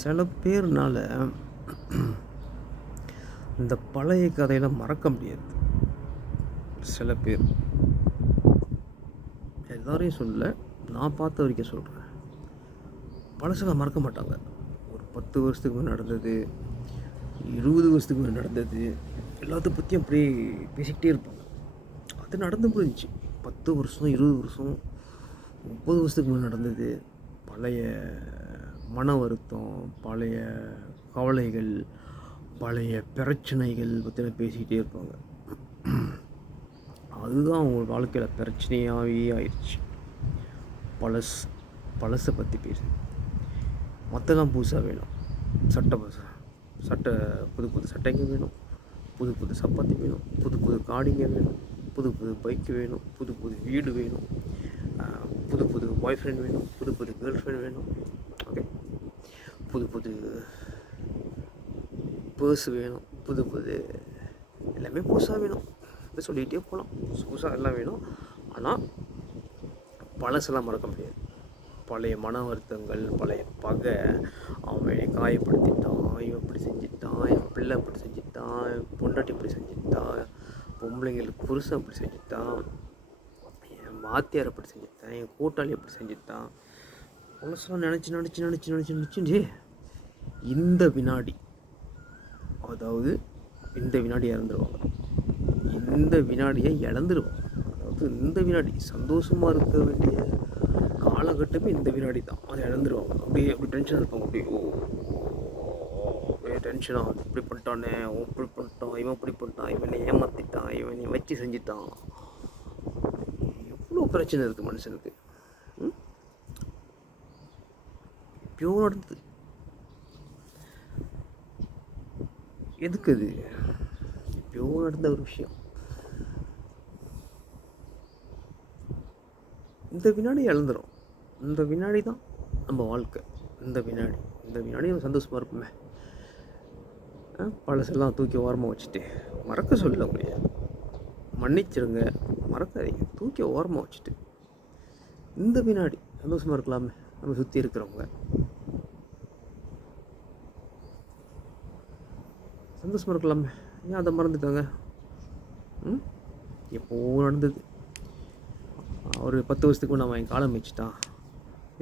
சில பேர்னால இந்த பழைய கதையெல்லாம் மறக்க முடியாது. சில பேர், எல்லாரையும் சொல்லல, நான் பார்த்த வரைக்கும் சொல்கிறேன். பழசெல்லாம் மறக்க மாட்டாங்க. ஒரு 10 வருஷத்துக்கு முன்னாடி நடந்தது, 20 வருஷத்துக்கு முன்னாடி நடந்தது, எல்லாத்த பற்றியும் அப்படியே பேசிக்கிட்டே இருப்பாங்க. அது நடந்து முடிஞ்சிச்சு. 10 வருஷம், 20 வருஷம், 30 வருஷத்துக்கு முன்னாடி நடந்தது. பழைய மன வருத்தம், பழைய கவலைகள், பழைய பிரச்சனைகள் பற்றின பேசிக்கிட்டே இருப்பாங்க. அதுதான் அவங்க வாழ்க்கையில் பிரச்சனையாகவே ஆயிடுச்சு. பழசை பற்றி பேசு, மற்றெல்லாம் புதுசாக வேணும். சட்டை புது புது சட்டைங்க வேணும், புது புது சப்பாத்தி வேணும், புது புது காடிங்க வேணும், புது புது பைக்கு வேணும், புது புது வீடு வேணும், புது புது பாய் ஃப்ரெண்ட் வேணும், புது புது கேர்ள் ஃப்ரெண்ட் வேணும். ஓகே, புது புது பர்ஸ் வேணும், புது புது எல்லாமே புதுசாக வேணும். இப்படி சொல்லிகிட்டே போகலாம். புதுசாக எல்லாம் வேணும். ஆனால் பழசெல்லாம் மறக்க முடியாது. பழைய மன வருத்தங்கள், பழைய பகை, அவன் காயப்படுத்திட்டான், இவன் இப்படி செஞ்சிட்டான், என் பிள்ளை இப்படி செஞ்சிட்டான், என் பொண்டாட்டி இப்படி செஞ்சிட்டான், பொம்பளைங்களுக்கு புருஷன் அப்படி செஞ்சிட்டான், என் வாத்தியார் அப்படி செஞ்சிட்டான், என் கூட்டாளி அப்படி செஞ்சிட்டான். பழசெல்லாம் நினச்சி இந்த வினாடி, அதாவது இந்த வினாடி இறந்துருவாங்க. இந்த வினாடியை இழந்துருவாங்க. அதாவது இந்த வினாடி சந்தோஷமாக இருக்க வேண்டிய காலகட்டமே இந்த வினாடி தான். அதை இழந்துருவாங்க. அப்படியே டென்ஷனாக இருப்பாங்க. அப்படியே டென்ஷனாக, இப்படி பண்ணிட்டானே, இப்படி பண்ணிட்டான், இவன் இப்படி பண்ணிட்டான், இவனை ஏமாற்றிட்டான், இவனை வச்சு செஞ்சுட்டான். எவ்வளோ பிரச்சனை இருக்குது மனுஷனுக்கு. எப்பயோ நடந்தது. எதுக்கு அது? எப்பயோ நடந்த ஒரு விஷயம். இந்த வினாடி இழந்துடும். இந்த வினாடி தான் நம்ம வாழ்க்கை. இந்த வினாடி நம்ம சந்தோஷமாக இருப்போமே. பழசெல்லாம் தூக்கி ஓரமாக வச்சுட்டு, மறக்க சொல்ல முடியாது, மன்னிச்சிருங்க, மறக்காதீங்க, தூக்கி ஓரமாக வச்சுட்டு இந்த வினாடி சந்தோஷமாக இருக்கலாமே. நம்ம சுற்றி இருக்கிறவங்க சந்தோஷமாக இருக்கலாமே. ஏன் அதை மறந்துட்டாங்க? எப்போ நடந்தது. ஒரு 10 வருஷத்துக்கு முன்னே அவன் காலம் வச்சுட்டான்,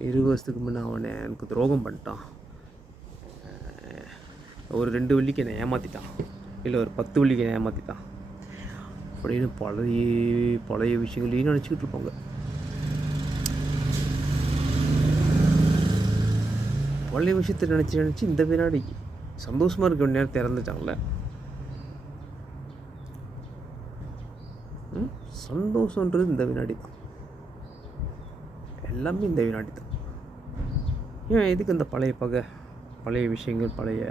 20 வருஷத்துக்கு முன்னே அவனை எனக்கு துரோகம் பண்ணிட்டான், ஒரு 2 வெள்ளிக்கு என்னை ஏமாற்றிட்டான், இல்லை ஒரு 10 வெள்ளிக்கு என்னை ஏமாற்றிட்டான் அப்படின்னு பழைய விஷயங்களையும் நினச்சிக்கிட்டு இருப்பாங்க. பழைய விஷயத்தை நினச்சி இந்த வினாடி சந்தோஷமாக இருக்க வேண்டிய நேரத்தை இறந்துட்டாங்களே. சந்தோஷன்றது இந்த வினாடி தான். எல்லாமே இந்த வினாடி தான். ஏன் எதுக்கு இந்த பழைய பகை, பழைய விஷயங்கள், பழைய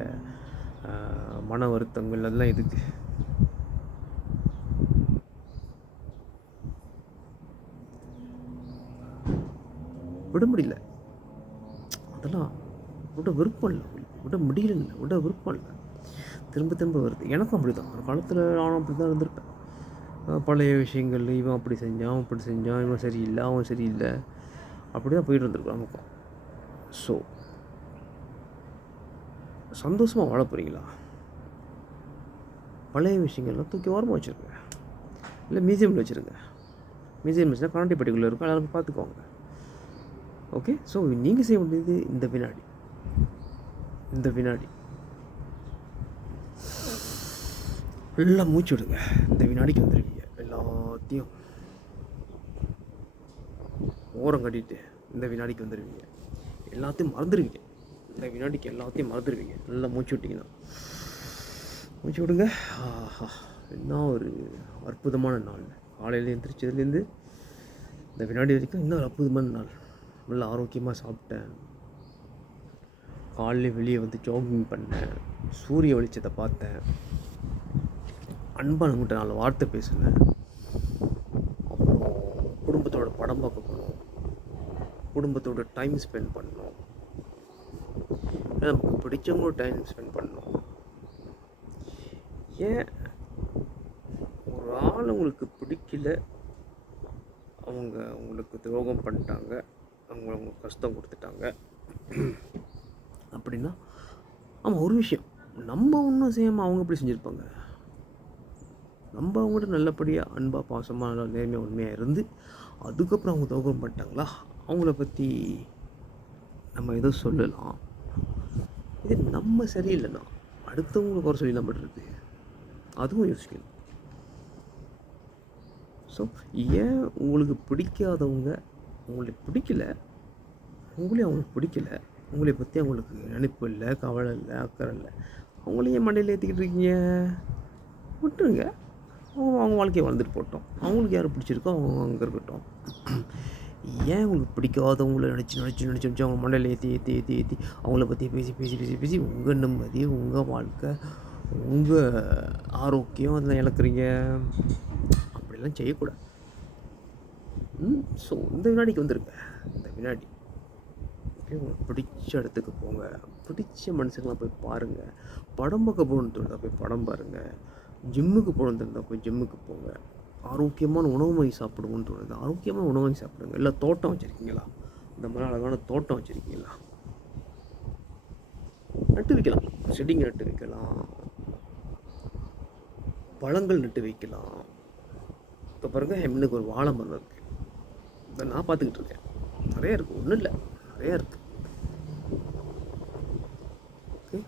மன வருத்தங்கள், அதெல்லாம் எதுக்கு? விட முடியல. அதெல்லாம் விட விருப்பம் இல்லை, விட முடியல, விட விருப்பம் இல்லை. திரும்ப வருது. எனக்கும் அப்படி தான். ஒரு காலத்தில் நானும் அப்படி தான் இருந்திருப்பேன். பழைய விஷயங்கள், இவன் அப்படி செஞ்சான், அப்படி செஞ்சான், இவன் சரியில்லை, அவன் சரியில்லை, அப்படி தான் போயிட்டு இருந்திருக்கோம் நமக்கும். ஸோ சந்தோஷமாக வாழ போகிறீங்களா? பழைய விஷயங்கள்லாம் தூக்கி ஓரமாக வச்சுருங்க, இல்லை மியூசியமில் வச்சுருங்க. மியூசியம் வச்சுன்னா கண்ணாடி பெட்டிக்குள்ளே இருக்கும், எல்லாரும் பார்த்துக்கோங்க. ஓகே, ஸோ நீங்கள் செய்ய வேண்டியது இந்த வினாடி எல்லாம் மூச்சு விடுங்க. இந்த வினாடிக்கு வந்துடுவீங்க. எல்லாத்தையும் ஓரம் கட்டிட்டு இந்த வினாடிக்கு வந்துடுவீங்க. எல்லாத்தையும் மறந்துடுவீங்க. இந்த வினாடிக்கு எல்லாத்தையும் மறந்துடுவீங்க. நல்லா மூச்சு விட்டிங்கன்னா, மூச்சு விடுங்க. என்ன ஒரு அற்புதமான நாள். காலையில் எழுந்திரிச்சதுலேருந்து இந்த வினாடி வரைக்கும் இன்னும் ஒரு அற்புதமான நாள். நல்லா ஆரோக்கியமாக சாப்பிட்டேன், காலையில் வெளியே வந்து ஜாகிங் பண்ணேன், சூரிய வெளிச்சத்தை பார்த்தேன், அன்பாக நம்மகிட்ட 4 வார்த்தை பேசினேன், அப்புறம் குடும்பத்தோட படம் பார்க்க போனோம், குடும்பத்தோட டைம் ஸ்பெண்ட் பண்ணோம், நமக்கு பிடிச்சவங்களோட டைம் ஸ்பெண்ட் பண்ணோம். ஏன் ஒரு ஆள் உங்களுக்கு பிடிக்கல, அவங்க உங்களுக்கு துரோகம் பண்ணிட்டாங்க, அவங்க கஷ்டம் கொடுத்துட்டாங்க, அப்படின்னா ஆமாம், ஒரு விஷயம் நம்ம ஒன்றும் செய்யாமல் அவங்க எப்படி செஞ்சுருப்பாங்க? நம்ம அவங்கள்ட்ட நல்லபடியாக அன்பாக பாசமாக நல்லா நேர்மையாக உண்மையாக இருந்து அதுக்கப்புறம் அவங்க துரோகம் பண்ணிட்டாங்களா, அவங்கள பற்றி நம்ம ஏதோ சொல்லலாம். இது நம்ம சரியில்லைன்னா அடுத்தவங்களை குறை சொல்லி நம்ம இருக்குது, அதுவும் யோசிக்கணும். ஸோ ஏன் உங்களுக்கு பிடிக்காதவங்க உங்களுக்கு பிடிக்கல, அவங்களுக்கு பிடிக்கல, உங்களை பற்றி அவங்களுக்கு நினைப்பு இல்லை, கவலை இல்லை, அக்கறை இல்லை, அவங்களையும் மண்டையில் ஏற்றிக்கிட்டு இருக்கீங்க? விட்டுருங்க, அவங்க வாழ்க்கையை வாழ்ந்துட்டு போட்டோம். அவங்களுக்கு யார் பிடிச்சிருக்கோ அவங்க அங்கே இருக்கட்டும். ஏன் உங்களுக்கு பிடிக்காதவங்கள நினச்சி அவங்க மண்டையில் ஏற்றி அவங்கள பற்றி பேசி உங்கள் நிம்மதி, உங்கள் வாழ்க்கை, உங்கள் ஆரோக்கியம் அதெல்லாம் இழக்கிறீங்க? அப்படிலாம் செய்யக்கூடாது. ஸோ இந்த வினாடிக்கு வந்துருங்க. இந்த வினாடி உங்களுக்கு பிடிச்ச இடத்துக்கு போங்க, பிடிச்ச மனுஷங்களாம் போய் பாருங்கள். படம் பார்க்க போகணுன்னு தோணுதா போய் படம் பாருங்கள். ஜிம்முக்கு போகணுன்னு தோணுதா போய் ஜிம்முக்கு போங்க. ஆரோக்கியமான உணவு வகை சாப்பிடுவோன்னு தோணுது, ஆரோக்கியமான உணவு வகை சாப்பிடுங்க. இல்லை தோட்டம் வச்சுருக்கீங்களா? இந்த மாதிரி அழகான தோட்டம் வச்சுருக்கீங்களா? நட்டு வைக்கலாம், செடிங்க நட்டு வைக்கலாம், பழங்கள் நட்டு வைக்கலாம். இப்போ பாருங்கள், எம்னுக்கு ஒரு வாழை மரம் இருக்குது, இதை நான் பார்த்துக்கிட்டு இருக்கேன். நிறையா இருக்குது, ஒன்றும் இல்லை, நிறையா இருக்குது. ஓகே,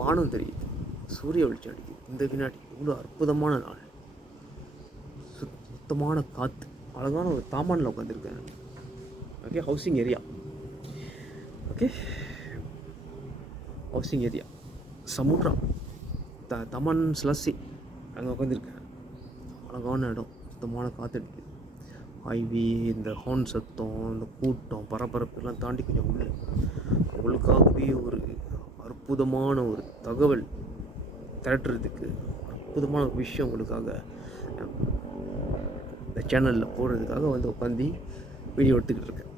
வானம் தெரியுது, சூரிய வெளிச்சம் அடிக்குது. இந்த வினாடி இவ்வளோ அற்புதமான நாள், சுத்தமான காற்று, அழகான ஒரு தாமானில் உட்காந்துருக்கேன். Okay, housing area. Okay, housing area, சமுட்ரா, தமன் ஸ்லஸ்ஸி, அங்கே உட்காந்துருக்கேன். அழகான இடம், சுத்தமான காற்று அடிக்குது. ஹைவே, இந்த ஹார்ன் சத்தம், இந்த கூட்டம் பரபரப்பெல்லாம் தாண்டி கொஞ்சம் உள்ள உங்களுக்காகவே ஒரு அற்புதமான ஒரு தகவல் திரட்டுறதுக்கு, அற்புதமான ஒரு விஷயம் உங்களுக்காக இந்த சேனலில் போடுறதுக்காக வந்து உட்காந்து வீடியோ எடுத்துக்கிட்டு இருக்கேன்.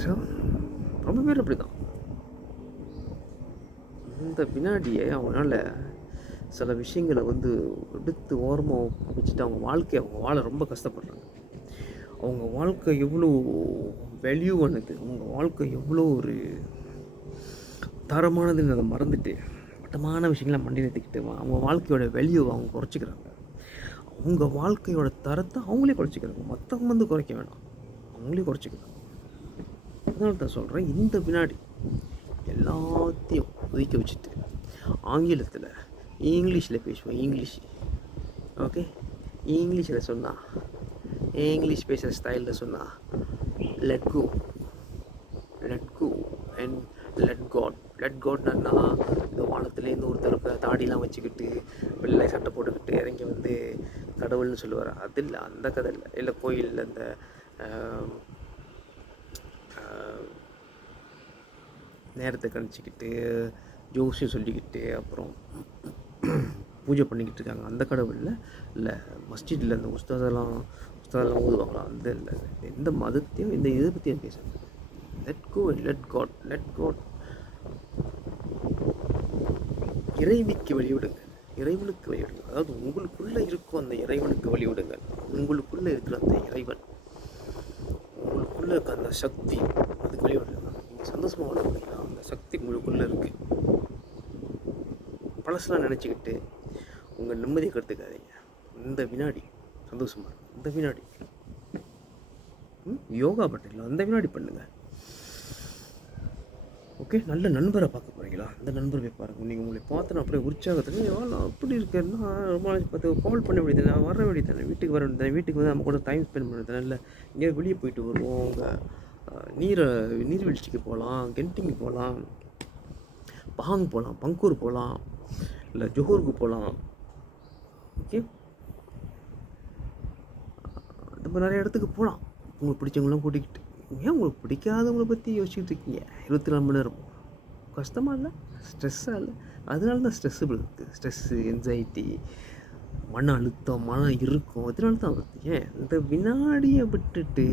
ஸோ ரொம்ப பேர் அப்படி தான். இந்த வினாடியை அவங்களால சில விஷயங்களை வந்து எடுத்து ஓரமாக வச்சுட்டு அவங்க வாழ்க்கையை அவங்க வாழ ரொம்ப கஷ்டப்படுறாங்க. அவங்க வாழ்க்கை எவ்வளோ வேல்யூவானது, அவங்க வாழ்க்கை எவ்வளோ ஒரு தரமானதுன்னு அதை மறந்துட்டு மட்டமான விஷயங்களை மண்டி நிறுத்திக்கிட்டு அவங்க வாழ்க்கையோட வேல்யூவை அவங்க குறைச்சிக்கிறாங்க. அவங்க வாழ்க்கையோட தரத்தை அவங்களே குறைச்சிக்கிறாங்க. மற்றவங்க வந்து குறைக்க வேணாம், அவங்களே குறைச்சிக்கிறாங்க. அதனால தான் சொல்கிறேன், இந்த வினாடி எல்லாத்தையும் ஒதுக்கி வச்சுட்டு ஆங்கிலத்தில் இங்கிலீஷில் பேசுவோம். இங்கிலீஷ், ஓகே, இங்கிலீஷில் சொன்னால், இங்கிலீஷ் பேசுகிற ஸ்டைலில் சொன்னால், லெட் கோ அண்ட் லெட் காட்னா இந்த வானத்துலேருந்து ஒருத்தருக்கு தாடிலாம் வச்சுக்கிட்டு வெள்ளை சட்டை போட்டுக்கிட்டு இறங்கி வந்து கடவுள்னு சொல்லுவார். அது இல்லை, அந்த கதை இல்லை. இல்லை கோயிலில் இந்த நேரத்தை கணிச்சிக்கிட்டு ஜோசியம் சொல்லிக்கிட்டு அப்புறம் பூஜை பண்ணிக்கிட்டு இருக்காங்க, அந்த கடவுளில் இல்லை. மஸ்ஜிதில் இந்த உஸ்தாதெல்லாம் ஊதுவாங்களா, அந்த இல்லை. எந்த மதத்தையும் இந்த இதை பற்றியும் பேசுகிறேன். Let go and let God. இறைவிக்கு வழிவிடுங்க, இறைவனுக்கு வழிவிடுங்க. அதாவது உங்களுக்குள்ளே இருக்கும் அந்த இறைவனுக்கு வழிவிடுங்க. உங்களுக்குள்ளே இருக்கிற அந்த இறைவன், உங்களுக்குள்ளே இருக்க அந்த சக்தி, அதுக்கு வழிவிடுங்க. நீங்கள் சந்தோஷமாக வாழ முடியுங்களா? அந்த சக்தி உங்களுக்குள்ளே இருக்குது. பழசெல்லாம் நினச்சிக்கிட்டு உங்கள் நிம்மதியை கற்றுக்காதீங்க. இந்த வினாடி சந்தோஷமாக இருக்கும். இந்த வினாடி யோகா பண்ணுறீங்களா, அந்த வினாடி பண்ணுங்கள். ஓகே, நல்ல நண்பரை பார்க்க போகிறீங்களா, அந்த நண்பரை போய் பாருங்கள். நீங்கள் உங்களை பார்த்தோன்னா அப்படியே உற்சாகத்தில் நான் அப்படி இருக்கேன்னா ரொம்ப நாளைக்கு பார்த்து கால் பண்ண வேண்டியது தானே, வர வேண்டியது தானே, வீட்டுக்கு வர வேண்டியது தானே, வீட்டுக்கு வந்து நம்ம கூட டைம் ஸ்பெண்ட் பண்ண தானே. இல்லை இங்கே வெளியே போயிட்டு வருவோம், உங்கள் நீர்வீழ்ச்சிக்கு போகலாம், கென்டிங்கு போகலாம், பஹாங் போகலாம், பங்கூர் போகலாம், இல்லை ஜோஹூருக்கு போகலாம். ஓகே, இந்த மாதிரி நிறைய இடத்துக்கு போகலாம் உங்களுக்கு பிடிச்சவங்களாம் கூட்டிக்கிட்டு. ஏன் உங்களுக்கு பிடிக்காதவங்கள பற்றி யோசிச்சுட்டு இருக்கீங்க 24 மணி நேரம்? கஷ்டமாக இல்லை, ஸ்ட்ரெஸ்ஸாக இல்லை? அதனால தான் ஸ்ட்ரெஸ்ஸபிள் இருக்குது. ஸ்ட்ரெஸ்ஸு, என்சைட்டி, மன அழுத்தம், மன இறுக்கம், அதனால தான் வருது. ஏன் இந்த வினாடியை விட்டுட்டு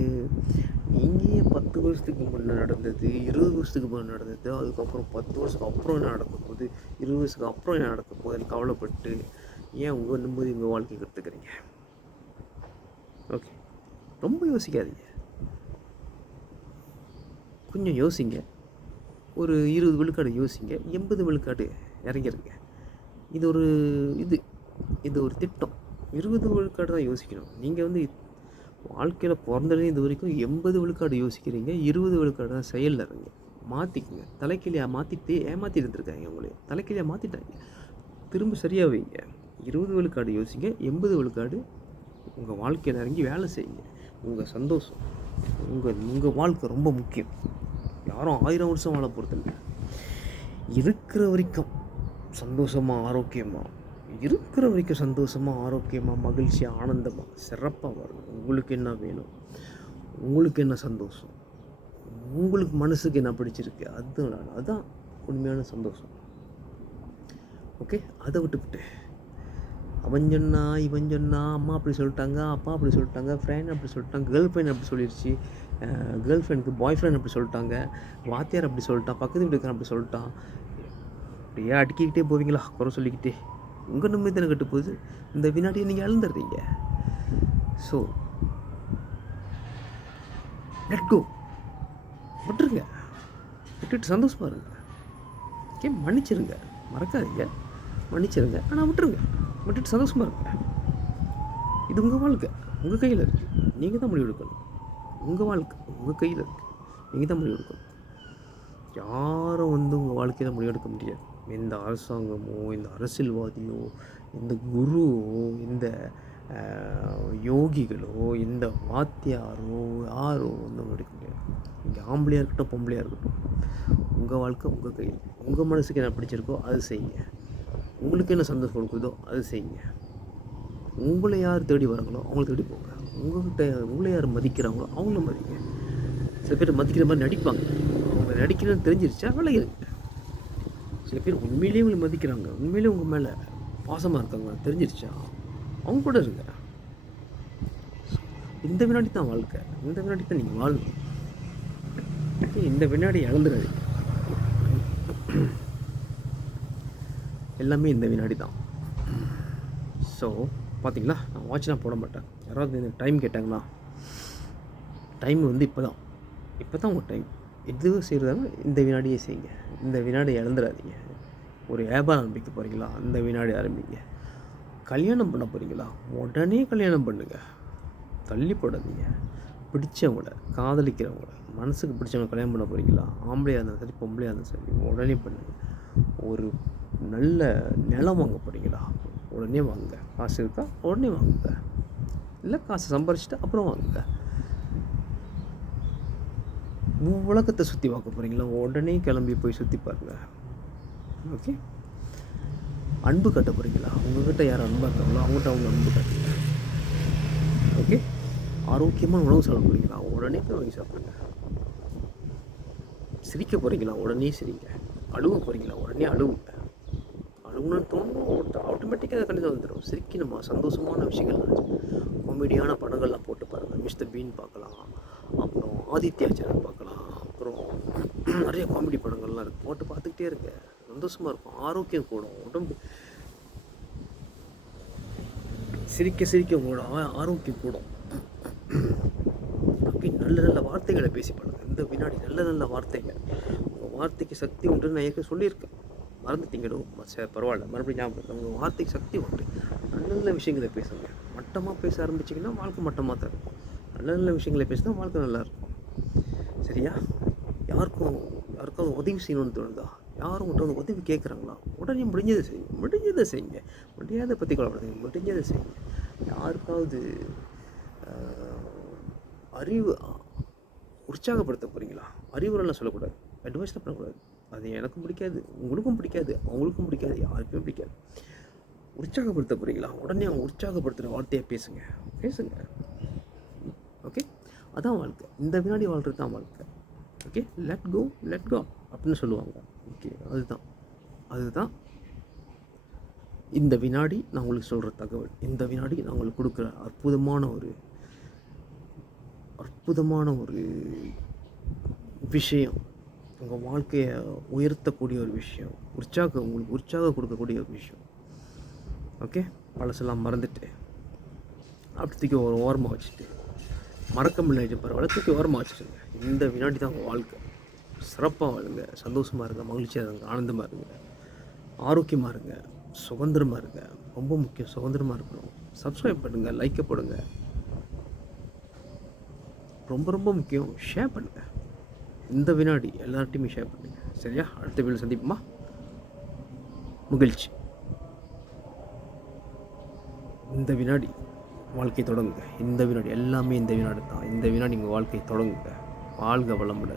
நீங்கள் 10 வருஷத்துக்கு முன்னே நடந்தது, 20 வருஷத்துக்கு முன்னே நடந்தது, அதுக்கப்புறம் 10 வருஷத்துக்கு அப்புறம் என்ன நடக்க போகுது, 20 வருஷத்துக்கு அப்புறம் என்ன நடக்க போகுதுன்னு கவலைப்பட்டு ஏன் உங்கள் நிம்மதி உங்கள் வாழ்க்கையை கற்றுக்கிறீங்க? ஓகே, ரொம்ப யோசிக்காதீங்க, கொஞ்சம் யோசிங்க. ஒரு 20 விழுக்காடு யோசிங்க, 80 விழுக்காடு இறங்கிருங்க. இது ஒரு இது ஒரு திட்டம். 20 விழுக்காடு தான் யோசிக்கணும். நீங்கள் வந்து வாழ்க்கையில் பிறந்ததுலேயும் இது வரைக்கும் 80 விழுக்காடு யோசிக்கிறீங்க, 20 விழுக்காடு தான் செயலில் இருங்க. மாற்றிக்குங்க. தலைக்கீழியாக மாற்றிட்டு ஏமாற்றிட்டு இருந்திருக்காங்க உங்களே. தலைக்கீழியாக மாற்றிட்டாங்க. திரும்ப சரியாக வைங்க. 20 விழுக்காடு யோசிங்க, 80 விழுக்காடு உங்கள் வாழ்க்கையில் இறங்கி வேலை செய்யுங்க. உங்கள் சந்தோஷம், உங்கள் வாழ்க்கை ரொம்ப முக்கியம். யாரும் 1000 வருஷம் வாழ போகிறதில்ல. இருக்கிற வரைக்கும் சந்தோஷமாக, ஆரோக்கியமாக, இருக்கிற வரைக்கும் சந்தோஷமாக, ஆரோக்கியமாக, மகிழ்ச்சியாக, ஆனந்தமாக, சிறப்பாக வரணும். உங்களுக்கு என்ன வேணும், உங்களுக்கு என்ன சந்தோஷம், உங்களுக்கு மனசுக்கு என்ன பிடிச்சிருக்கு, அதுதான் உண்மையான சந்தோஷம். ஓகே, அதை விட்டுவிட்டு அவன் சொன்னா, இவன் சொன்னா, அம்மா அப்படி சொல்லிட்டாங்க, அப்பா அப்படி சொல்லிட்டாங்க, ஃப்ரெண்ட் அப்படி சொல்லிட்டாங்க, கேர்ள் ஃப்ரெண்ட் அப்படி சொல்லிடுச்சு, கேர்ள் ஃப்ரெண்டுக்கு பாய் ஃப்ரெண்ட் அப்படி சொல்லிட்டாங்க, வாத்தியார் அப்படி சொல்லிட்டான், பக்கத்து வீட்டுக்காரன் அப்படி சொல்லிட்டான், அப்படியே அடிக்கிக்கிட்டே போவீங்களா குறை சொல்லிக்கிட்டே? உங்கள் நிம்மதி தானே கட்டு போகுது. இந்த வினாடியை நீங்கள் இழந்துடுறீங்க. So let go. விட்டுருங்க, விட்டுட்டு சந்தோஷமாக இருங்க. ஓகே, மன்னிச்சிருங்க, மறக்காதீங்க, மன்னிச்சிருங்க. ஆனால் விட்டுருங்க, விட்டுட்டு சந்தோஷமாக இருங்க. இது உங்கள் வாழ்க்கை, உங்கள் கையில் இருக்குது. நீங்கள் தான் முடிவு எடுக்கணும். உங்கள் வாழ்க்கை உங்கள் கையில் இருக்குது. நீங்கள் தான் முடிவு எடுக்கணும். யாரும் வந்து உங்கள் வாழ்க்கையில் முடிவெடுக்க முடியாது. எந்த அரசாங்கமோ, இந்த அரசியல்வாதியோ, இந்த குருவோ, இந்த யோகிகளோ, இந்த வாத்தியாரோ, யாரோ வந்து முடிவெடுக்க முடியாது. இங்கே ஆம்பளையாக இருக்கட்டும், பொம்பளையாக இருக்கட்டும், உங்கள் வாழ்க்கை உங்கள் கையில். உங்கள் மனசுக்கு என்ன பிடிச்சிருக்கோ அது செய்யுங்க. உங்களுக்கு என்ன சந்தோஷம் கொடுக்குதோ அது செய்யுங்க. உங்களை யார் தேடி வராங்களோ அவங்கள தேடி போங்க. உங்களை யார் மதிக்கிறாங்களோ அவங்கள மதிங்க. சில பேர் மதிக்கிற மாதிரி நடிப்பாங்க. அவங்க நடிக்கிறேன்னு தெரிஞ்சிருச்சா விளையிருங்க. சில பேர் உண்மையிலேயே உங்களை மதிக்கிறாங்க, உண்மையிலேயே உங்கள் மேலே பாசமாக இருக்காங்க தெரிஞ்சிருச்சா அவங்க கூட இருங்க. இந்த வினாடி தான் வாழ்க்கை. இந்த வினாடி தான் நீங்கள் வாழணும். இந்த வினாடி இழந்துடாதீங்க. எல்லாமே இந்த வினாடி தான். ஸோ பார்த்தீங்களா, நான் வாட்ச்லாம் போட மாட்டேன். யாராவது இந்த டைம் கேட்டாங்கன்னா, டைம் வந்து இப்போ தான் உங்கள் டைம். எதுவும் செய்கிறதாங்க இந்த வினாடியே செய்யுங்க. இந்த வினாடி இழந்துடாதீங்க. ஒரு வியாபாரம் ஆரம்பிக்க போகிறீங்களா, அந்த வினாடி ஆரம்பிங்க. கல்யாணம் பண்ண போகிறீங்களா, உடனே கல்யாணம் பண்ணுங்கள். தள்ளி போடாதீங்க. பிடிச்சவங்கள, காதலிக்கிறவங்கள, மனசுக்கு பிடிச்சவங்க கல்யாணம் பண்ண போகிறீங்களா, ஆம்பளையாக இருந்தாலும் சரி, பொம்பளையாக இருந்தாலும் சரி, உடனே பண்ணுங்கள். ஒரு நல்ல நிலம் வாங்க போகிறீங்களா, உடனே வாங்குங்க. காசு இருக்கா உடனே வாங்குங்க. இல்லை காசு சம்பாரிச்சிட்டு அப்புறம் வாங்குங்க. உலகத்தை சுற்றி பார்க்க போகிறீங்களா, உடனே கிளம்பி போய் சுற்றி பாருங்கள். ஓகே, அன்பு காட்ட போகிறீங்களா, உங்கள்கிட்ட யார் அன்பாக இருக்காங்களோ அவங்ககிட்ட அவங்க அன்பு காட்டுங்க. ஓகே, ஆரோக்கியமான உணவு சாப்பிட போகிறீங்களா, உடனே போய் வாங்கி சாப்பிடுங்க. சிரிக்க போகிறீங்களா, உடனே சிரிங்க. அழுவ போகிறீங்களா, உடனே அழுவுங்க. அழுகுன்னு தோணும், ஆட்டோமேட்டிக்காக கண்டிப்பாக வந்துடும். சிரிக்கணுமா, சந்தோஷமான விஷயங்கள், காமெடியான படங்கள்லாம் போட்டு பாருங்கள். மிஸ்டர் பீன் பார்க்கலாம், அப்புறம் ஆதித்யா சேனல் பார்க்கலாம், அப்புறம் நிறைய காமெடி படங்கள்லாம் இருக்குது. போட்டு பார்த்துக்கிட்டே இருங்க, சந்தோஷமாக இருக்கும். ஆரோக்கியம் கூடும், உடம்பு சிரிக்க சிரிக்க உங்களோட ஆரோக்கியம் கூடும். அப்படி நல்ல நல்ல வார்த்தைகளை பேசி பாருங்க. இந்த வினாடி நல்ல நல்ல வார்த்தைகள். உங்கள் வார்த்தைக்கு சக்தி உண்டுன்னு நான் ஏற்கனவே சொல்லியிருக்கேன். மறந்துட்டீங்களோ, சரி பரவாயில்ல, மறுபடியும் ஞாபகம். உங்கள் வார்த்தைக்கு சக்தி உண்டு. நல்ல நல்ல விஷயங்களை பேசுங்க. மட்டமாக பேச ஆரம்பிச்சிங்கன்னா வாழ்க்கை மட்டமாக தான் இருக்கும். நல்ல நல்ல விஷயங்களை பேசினா வாழ்க்கை நல்லாயிருக்கும். சரியா? யாருக்காவது உதவி செய்யணும்னு தோணுதா? யாரும் உங்கள்கிட்ட வந்து உதவி கேட்குறாங்களா, உடனே முடிஞ்சதை செய்யுங்க. முடியாத பற்றி கொள்ளப்படுங்க, முடிஞ்சதை செய்யுங்க. யாருக்காவது அறிவு உற்சாகப்படுத்த போகிறீங்களா, அறிவுரைலாம் சொல்லக்கூடாது, அட்வைஸ்லாம் பண்ணக்கூடாது. அது எனக்கும் பிடிக்காது, உங்களுக்கும் பிடிக்காது, அவங்களுக்கும் பிடிக்காது, யாருக்குமே பிடிக்காது. உற்சாகப்படுத்த போகிறீங்களா, உடனே அவங்க உற்சாகப்படுத்துகிற வார்த்தையை பேசுங்க. ஓகே, அதான் வாழ்க்கை. இந்த வினாடி வாழ்கிறது தான் வாழ்க்கை. ஓகே, லெட் கோ அப்படின்னு சொல்லுவாங்க. ஓகே, அதுதான் இந்த வினாடி நான் உங்களுக்கு சொல்கிற தகவல். இந்த வினாடி நான் உங்களுக்கு கொடுக்குற அற்புதமான ஒரு விஷயம். உங்கள் வாழ்க்கையை உயர்த்தக்கூடிய ஒரு விஷயம், உங்களுக்கு உற்சாகம் கொடுக்கக்கூடிய ஒரு விஷயம். ஓகே, பழசெல்லாம் மறந்துட்டு அப்படி தூக்கி ஒரு ஓரமாக வச்சுட்டு, மறக்க முடியாது பரவாயில்ல, தூக்கி ஓரமாக வச்சுருங்க. இந்த வினாடி தான் உங்கள் வாழ்க்கை. சிறப்பாக வாழுங்க, சந்தோஷமாக இருங்க, மகிழ்ச்சியாக இருங்க, ஆனந்தமாக இருங்க, ஆரோக்கியமாக இருங்க, சுதந்திரமாக இருங்க. ரொம்ப முக்கியம், சுதந்திரமாக இருக்கணும். சப்ஸ்கிரைப் பண்ணுங்கள், லைக்கை போடுங்க. ரொம்ப ரொம்ப முக்கியம், ஷேர் பண்ணுங்கள். இந்த வினாடி எல்லார்ட்டையுமே ஷேர் பண்ணுங்கள். சரியா? அடுத்த வீடியோ சந்திப்போமா? மகிழ்ச்சி. இந்த வினாடி வாழ்க்கை தொடங்குங்க. இந்த வினாடி எல்லாமே இந்த வினாடி தான். இந்த வினாடி உங்கள் வாழ்க்கை தொடங்குங்க. வாழ்க வளமுடன்.